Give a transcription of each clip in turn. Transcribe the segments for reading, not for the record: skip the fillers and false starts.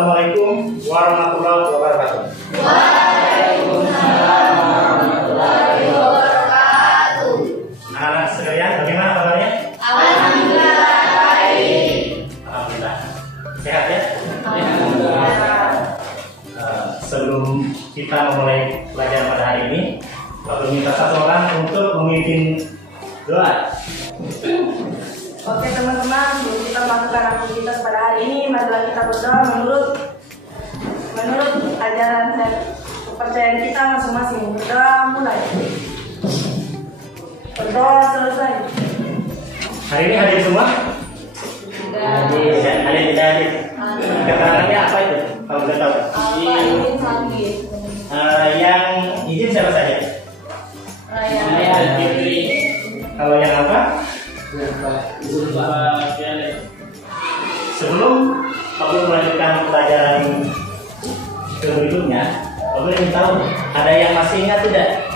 Assalamualaikum warahmatullahi wabarakatuh. Waalaikumsalam warahmatullahi wabarakatuh. Anak-anak sekalian, bagaimana kabarnya? Alhamdulillah baik. Alhamdulillah. Sehat ya? Alhamdulillah. Sebelum kita memulai pelajaran pada hari ini, aku minta satu orang untuk memimpin doa. Oke teman-teman, sebelum kita melakukan aktivitas pada hari ini, marilah kita berdoa menurut ajaran dan kepercayaan kita masing-masing. Berdoa mulai. Berdoa selesai. Hari ini hadir semua? Hadir. Hadir tidak hadir? Keterangannya apa itu? Kalau boleh tahu? Izin sakit. Yang izin siapa saja? Kalau yang apa? Sebelum Pak melanjutkan pelajaran ke berikutnya, Pak ingin tahu ada yang masih ingat tidak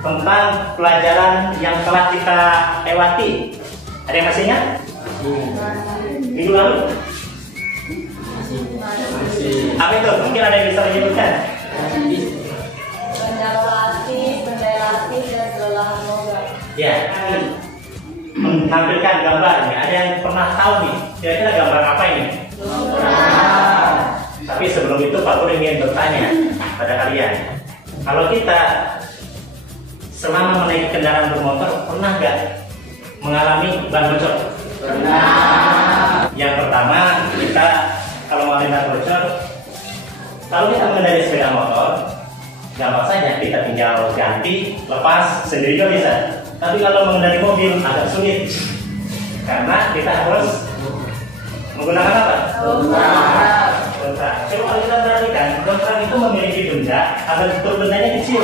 tentang pelajaran yang telah kita lewati? Ada yang masih ingat? Minggu lalu? Apa itu? Mungkin ada yang bisa menyebutkan? Benda latih, benda latih dan kelelahan logam. Ya, menampilkan gambarnya. Ada yang pernah tahu nih, kira-kira gambar apa ini? Tapi sebelum itu Pak Guru ingin bertanya pada kalian, kalau kita selama menaiki kendaraan bermotor pernah nggak mengalami ban bocor? Pernah. Yang pertama, kita kalau mengalami ban bocor, kalau kita mengendarai sepeda motor, gampang saja kita tinggal ganti, lepas sendiri juga bisa. Tapi kalau mengendarai mobil agak sulit, karena kita harus menggunakan apa? Dompet. Coba kalau kita perhatikan, dompet itu memiliki benda, agar bentuk bendanya kecil.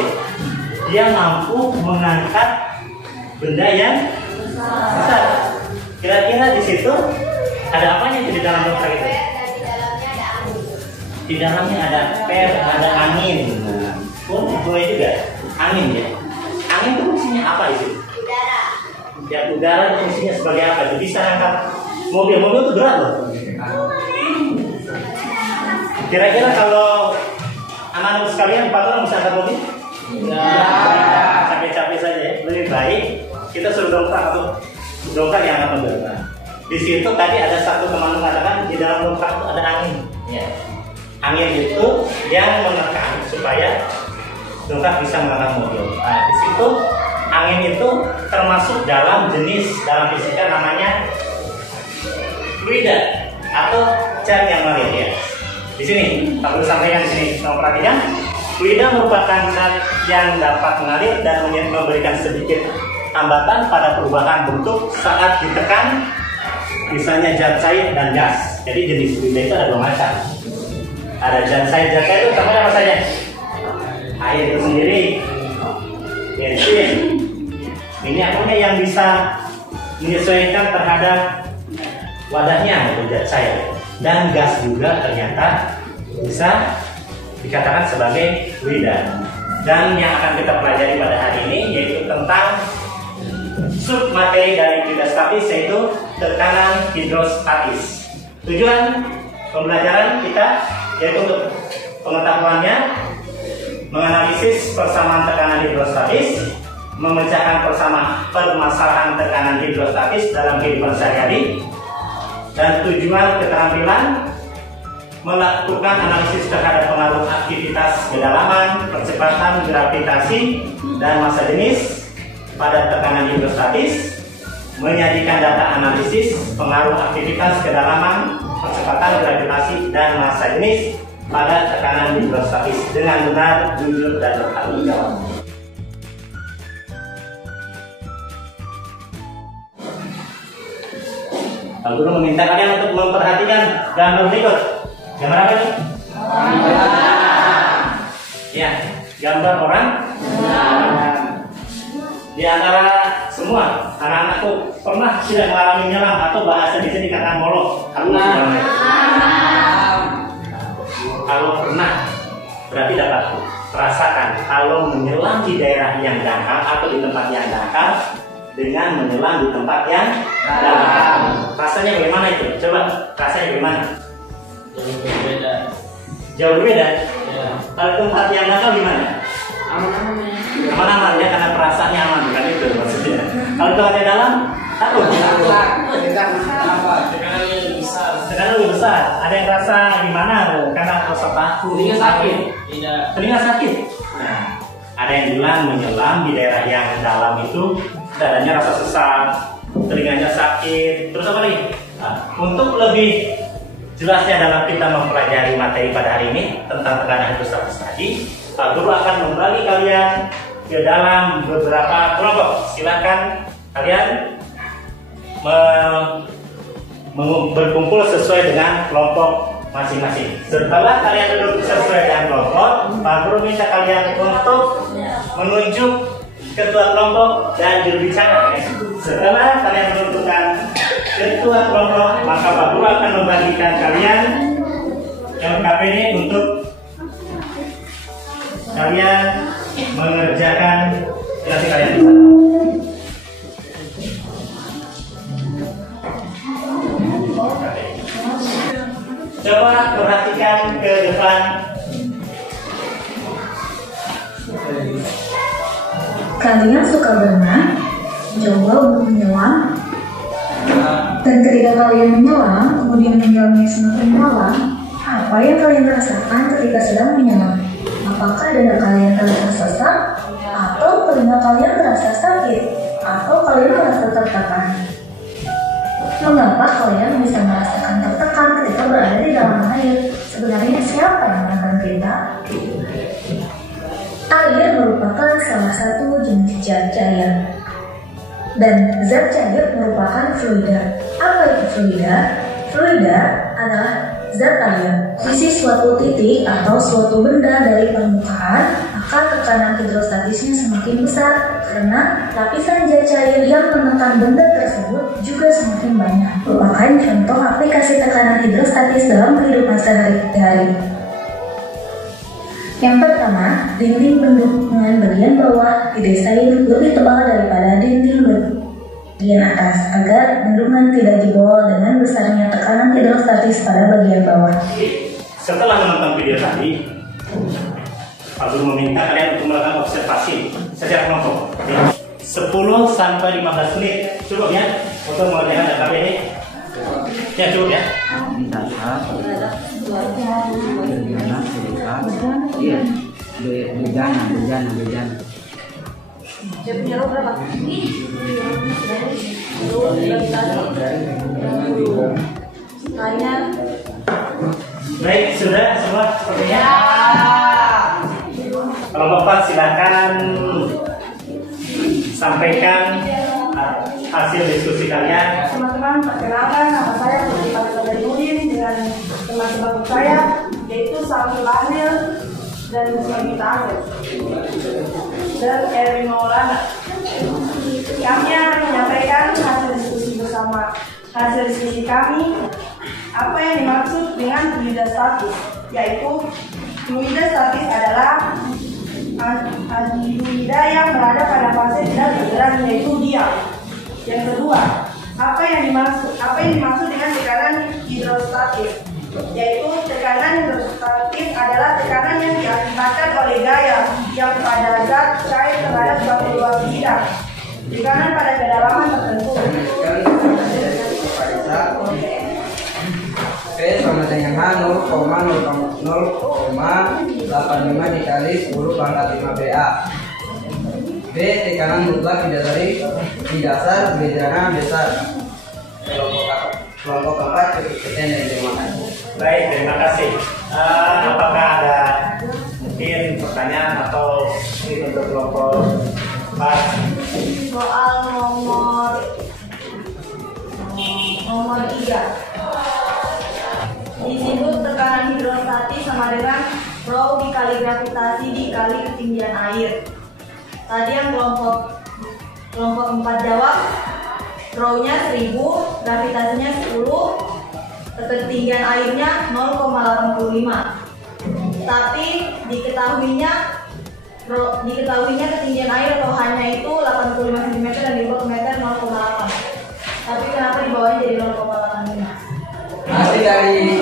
Dia mampu mengangkat benda yang besar. Kira-kira di situ ada apanya di dalam dompet itu? Di dalamnya ada per, ada angin. Boleh juga angin ya. Angin itu fungsinya apa di situ? Udara. Ya, udara fungsinya sebagai apa? Itu bisa angkat mobil itu berat loh. Kira-kira kalau anak-anak sekalian 4 orang bisa angkat mobil? Capek-capek saja ya. Lebih baik kita suruh dongkrak atau dongkrak yang akan mobil. Di situ tadi ada satu teman mengatakan di dalam dongkrak itu ada angin. Ya. Angin itu yang menekan supaya dongkrak bisa mengangkat mobil. Nah, di situ angin itu termasuk dalam jenis dalam fisika namanya fluida atau cat yang mengalir ya. Di sini, aku sampaikan di sini, kamu perhatikan, fluida merupakan cat yang dapat mengalir dan memberikan sedikit hambatan pada perubahan bentuk saat ditekan, misalnya zat cair dan gas. Jadi jenis fluida itu ada 2 macam. Ada zat cair itu contohnya apa saja? Air itu sendiri, bensin, minyak yang bisa menyesuaikan terhadap wadahnya itu zat cair, dan gas juga ternyata bisa dikatakan sebagai fluida. Dan yang akan kita pelajari pada hari ini yaitu tentang submateri dari hidrostatis, yaitu tekanan hidrostatis. Tujuan pembelajaran kita yaitu untuk pengetahuannya menganalisis persamaan tekanan hidrostatis, memecahkan permasalahan tekanan hidrostatis dalam kehidupan sehari-hari, dan tujuan keterampilan melakukan analisis terhadap pengaruh aktivitas kedalaman, percepatan gravitasi, dan massa jenis pada tekanan hidrostatis, menyajikan data analisis pengaruh aktivitas kedalaman, percepatan gravitasi, dan massa jenis pada tekanan hidrostatis dengan benar, jujur, dan bertanggung jawab. Pak Guru meminta kalian untuk memperhatikan gambar berikut. Gambar apa nih? Ya, gambar orang. Di antara semua anak-anakku pernah tidak mengalami menyelam atau bahasa di sini kata molok? Kalau pernah, berarti dapat rasakan kalau menyelam di daerah yang dangkal atau di tempat yang dangkal dengan menyelam di tempat yang dalam. Rasanya bagaimana itu? Coba rasanya bagaimana? Jauh berbeda. Kalau tempat yang nakal gimana? Aman-aman ya, karena perasaannya aman, bukan itu maksudnya. Kalau tempatnya dalam, takut. Sekarang lebih besar. Ada yang rasa gimana? Karena rasa takut. Telinga sakit. Telinga sakit. Nah, ada yang bilang menyelam di daerah yang dalam itu dadanya rasa sesak, telinganya sakit. Terus apa lagi? Nah, untuk lebih jelasnya dalam kita mempelajari materi pada hari ini tentang tekanan hidrostatis tadi, Pak Guru akan membagi kalian ke dalam beberapa kelompok. Silakan kalian berkumpul sesuai dengan kelompok masing-masing. Setelah kalian duduk sesuai dengan kelompok, Pak Guru minta kalian untuk menunjuk ketua kelompok dan juru bicara. Setelah kalian menentukan ketua kelompok, maka Pak Guru akan membagikan kalian LKPD untuk kalian mengerjakan yang kalian bisa. Coba perhatikan ke depan. Kalian suka berenang, coba untuk menyelam, dan ketika kalian menyelam, kemudian menyelamnya semakin dalam, apa yang kalian rasakan ketika sedang menyelam? Apakah dada kalian terasa sesak, atau telinga kalian terasa sakit, atau kalian merasa tertekan? Mengapa kalian bisa merasakan tertekan ketika berada di dalam air? Sebenarnya siapa yang menekan kita? Air merupakan salah satu jenis zat cair. Dan zat cair merupakan fluida. Apa itu fluida? Fluida adalah zat air. Sisi suatu titik atau suatu benda dari permukaan, maka tekanan hidrostatisnya semakin besar karena lapisan zat cair yang menekan benda tersebut juga semakin banyak. Merupakan contoh aplikasi tekanan hidrostatis dalam kehidupan sehari-hari. Yang pertama, dinding bendungan bagian bawah didesain lebih tebal daripada dinding bagian atas agar bendungan tidak jebol dengan besarnya tekanan hidrostatis pada bagian bawah. Setelah menonton video tadi, Pak Guru meminta kalian untuk melakukan observasi secara kelompok. 10 sampai 15 menit cukup ya untuk mengerjakan LKPD ini. Ya cukup ya. Iya, bejana. Dia punya lo berapa? Kayaknya. Baik, sudah semua sepertinya. Kelompok 4 silakan sampaikan hasil diskusi kalian. Teman-teman, perkenalkan nama saya Putri Fatimah Nurdin dengan teman-teman saya yaitu Samsul Bahlil dan Muslimita Akhir dan Erwin Maulana. Kami akan menyampaikan hasil diskusi bersama. Hasil diskusi kami, apa yang dimaksud dengan fluida statis, yaitu fluida statis adalah fluida yang berada pada fase tidak bergerak, yaitu diam. Yang kedua, apa yang dimaksud dengan tekanan hidrostatis, yaitu tekanan hidrostatis adalah tekanan yang diakibatkan oleh gaya yang pada zat cair terhadap suatu ruang bidang. Tekanan pada kedalaman tertentu. P sama dengan H 0,85 dikali 10 pangkat 5 BA. B. Tekanan mutlak di dasar bejana besar. Kelompok keempat cukup sekian dan terima kasih. Baik, terima kasih. Apakah ada mungkin pertanyaan atau ini untuk kelompok 4? Soal nomor 3. Disebut tekanan hidrostatis sama dengan rho dikali gravitasi dikali ketinggian air. Tadi yang kelompok 4 jawab rho-nya 1000, gravitasinya 10, ketinggian airnya 0,85. Tapi diketahuinya ketinggian air atau hanya itu 85 cm dan di bawah meter 0,8. Tapi kenapa di bawahnya jadi 0,85? Hasil dari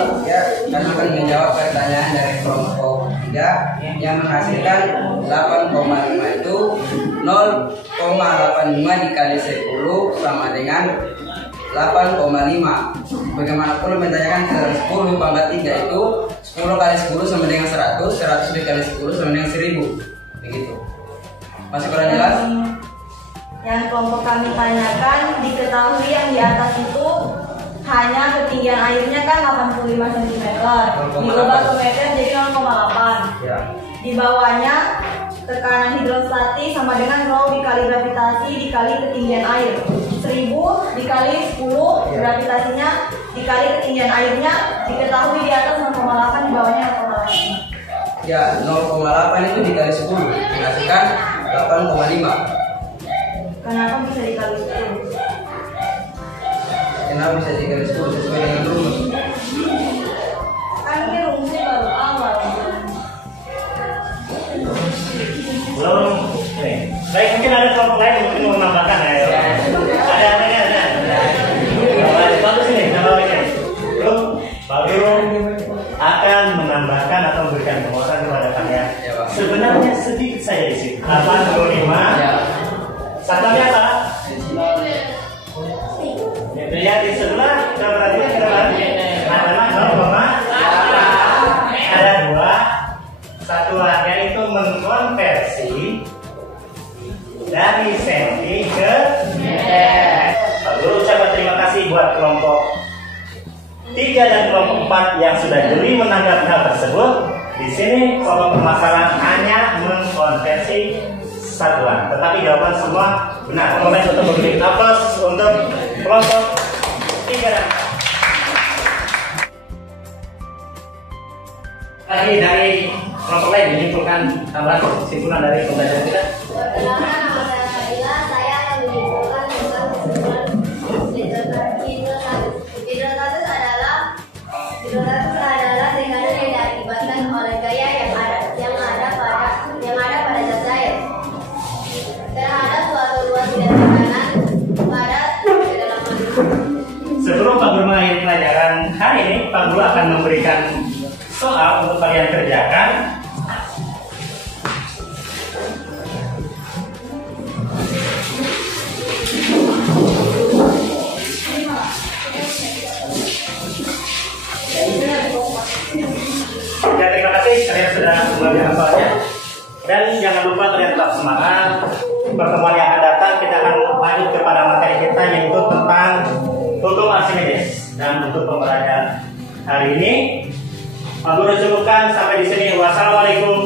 kami akan menjawab pertanyaan dari kelompok 3 yang menghasilkan 8,5 itu 0,85 dikali 10 sama dengan 8,5. Bagaimanapun menanyakan ke 10 pangkat 3 itu 10 kali 10 sama dengan 100, 100 dikali 10 sama dengan 1000. Begitu. Masih kurang jelas? Yang kelompok kami tanyakan, diketahui yang di atas itu hanya ketinggian airnya kan 85 cm, diubah ke meter jadi 0,8. Ya. Di bawahnya tekanan hidrostatik sama dengan rho dikali gravitasi dikali ketinggian air. 1000 dikali 10 gravitasinya dikali ketinggian airnya, diketahui di atas 0,8, di bawahnya 0,8. Ya, 0,8 itu dikali 10 menghasilkan 8,5. Kenapa bisa dikali 10? Kenapa bisa dikali 10 sesuai dengan rumus? Kan ini rumusnya baru awal. Belum. Baik, mungkin ada kelompok lain yang mungkin mau menambahkan ya. Ada. Bagus ini, belum baru akan menambahkan atau memberikan penguatan kepada kalian. Ya, Pak. Sebenarnya sedikit saja di sini. 85. Ya. Satunya apa? Ya di sebelah kita perhatikan adalah 0,8. Ada 2. Satuannya itu mengkonversi dari senti ke meter. Lalu ucapkan terima kasih buat kelompok 3 dan kelompok 4 yang sudah jeli menanggapi hal tersebut. Di sini pokok permasalahan hanya mengkonversi satuan, tetapi jawaban semua benar. Komen untuk memberi aplaus untuk kelompok 3 dan 4. Lagi dari kelompok lain menyimpulkan tambahan kesimpulan dari pembelajaran kita. Perkenalkan, nama saya Nabila. Saya akan menyimpulkan tentang kesimpulan hidrostasis adalah tekanan yang diakibatkan oleh gaya yang ada pada zat cair terhadap suatu ruas bidang tekanan pada kedalaman. Sebelum Pak Guru mengakhiri pelajaran hari ini, Pak Guru akan memberikan soal untuk kalian kerjakan. Ya, terima kasih kalian sudah mengerjakan soalnya. Dan jangan lupa kalian tetap semangat. Pertemuan yang akan datang kita akan lanjut kepada materi kita yaitu tentang hukum Archimedes. Dan untuk pembelajaran hari ini Pak Guru cukupkan sampai di sini. Wassalamualaikum